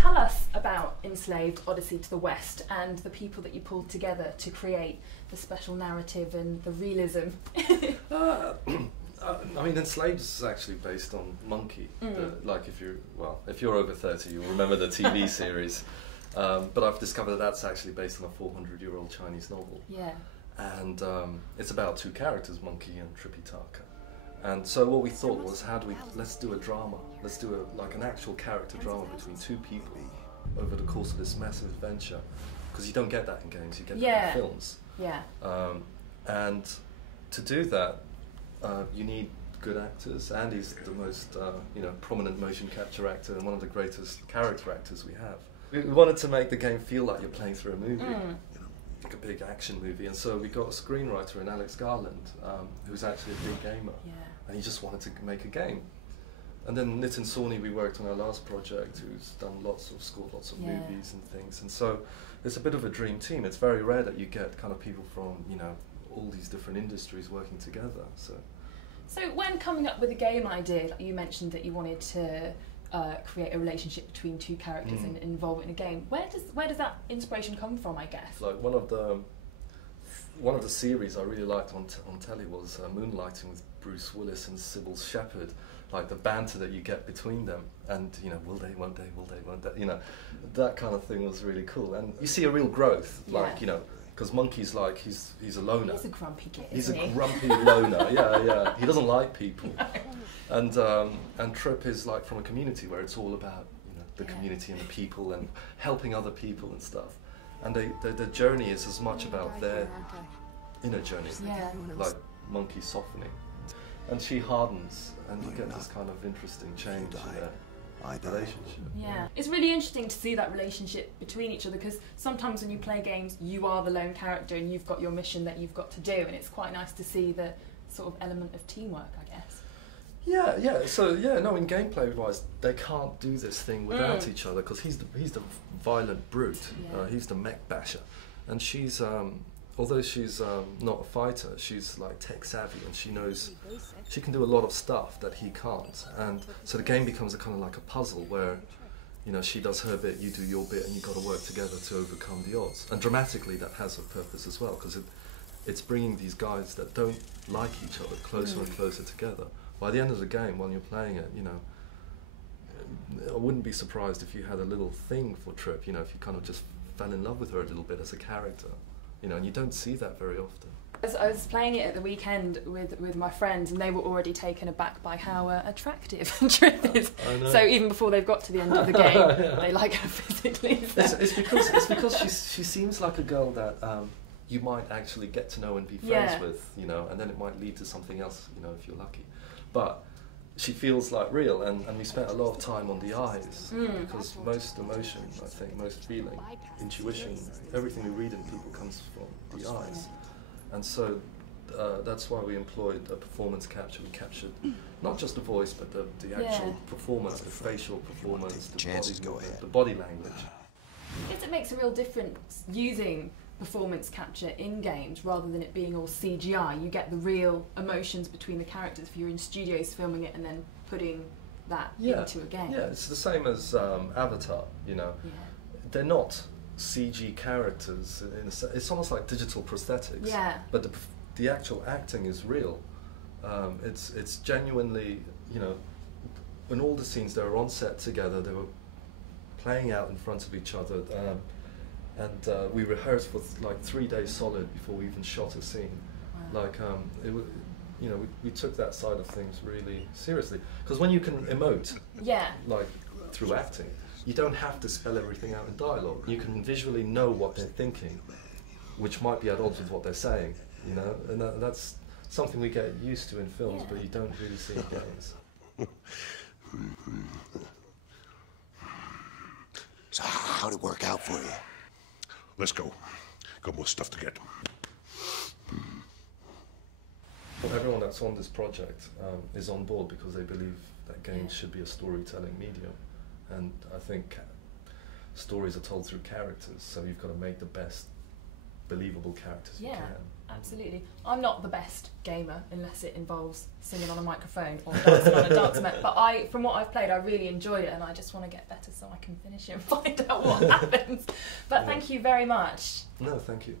tell us about Enslaved, Odyssey to the West, and the people that you pulled together to create the special narrative and the realism. I mean, Enslaved is actually based on Monkey. Like, if you're over 30, you'll remember the TV series. But I've discovered that that's actually based on a 400-year-old Chinese novel. Yeah. And it's about two characters, Monkey and Tripitaka. And so what we thought was, let's do a drama. Let's do like an actual character drama between two people over the course of this massive adventure. Because you don't get that in games, you get that in films. Yeah. And to do that, you need good actors. Andy's the most prominent motion capture actor and one of the greatest character actors we have. We wanted to make the game feel like you're playing through a movie. Like a big action movie, and so we got a screenwriter in Alex Garland, who's actually a big gamer, and he just wanted to make a game. And then Nitin Sawhney, we worked on our last project, who's scored lots of movies and things, and so it's a bit of a dream team. It's very rare that you get kind of people from all these different industries working together. So when coming up with a game idea, like you mentioned that you wanted to create a relationship between two characters and involve it in a game. Where does that inspiration come from, I guess? Like one of the series I really liked on telly was Moonlighting with Bruce Willis and Sybil Shepherd. Like the banter that you get between them, and will they, won't they, will they, won't they? That kind of thing was really cool, and you see a real growth. Like because Monkey's like he's a loner. He's a grumpy kid. He's a grumpy loner. Yeah. He doesn't like people. No. And Trip is like from a community where it's all about the community and the people and helping other people and stuff. And the journey is as much about their inner journey, like Monkey softening, and she hardens, and you get this kind of interesting change in their relationship. Yeah, it's really interesting to see that relationship between each other, because sometimes when you play games, you are the lone character and you've got your mission that you've got to do, and it's quite nice to see the sort of element of teamwork, I guess. Yeah. So no, in gameplay-wise, they can't do this thing without each other, because he's the violent brute. He's the mech basher, and she's although she's not a fighter, she's like tech savvy, and she can do a lot of stuff that he can't. And so the game becomes a kind of like a puzzle where she does her bit, you do your bit, and you've got to work together to overcome the odds. And dramatically, that has a purpose as well, because it's bringing these guys that don't like each other closer and closer together. By the end of the game, while you're playing it, I wouldn't be surprised if you had a little thing for Trip, if you kind of just fell in love with her a little bit as a character, and you don't see that very often. I was playing it at the weekend with my friends, and they were already taken aback by how attractive Trip is. So even before they've got to the end of the game, they like her physically. So. It's because she seems like a girl that you might actually get to know and be friends with, and then it might lead to something else, if you're lucky. But she feels like real, and we spent a lot of time on the eyes, because most emotion, I think, most feeling, intuition, everything we read in people comes from the eyes. And so that's why we employed a performance capture. We captured not just the voice, but the actual performance, the facial performance, the body language. I guess it makes a real difference using performance capture in games rather than it being all CGI. You get the real emotions between the characters if you're in studios filming it and then putting that into a game. Yeah, it's the same as Avatar, They're not CG characters. It's almost like digital prosthetics. Yeah. But the actual acting is real. It's genuinely, in all the scenes they were on set together, they were playing out in front of each other. And we rehearsed for like 3 days solid before we even shot a scene. Wow. Like we took that side of things really seriously, because when you can emote, like through acting, you don't have to spell everything out in dialogue. You can visually know what they're thinking, which might be at odds with what they're saying. And that's something we get used to in films, but you don't really see in games. So how'd it work out for you? Let's go. Got more stuff to get. Everyone that's on this project is on board because they believe that games should be a storytelling medium. And I think stories are told through characters, so you've got to make the best believable characters you can. Absolutely. I'm not the best gamer unless it involves singing on a microphone or dancing on a dance mat, but from what I've played, I really enjoyed it, and I just want to get better so I can finish it and find out what happens. But thank you very much. No, thank you.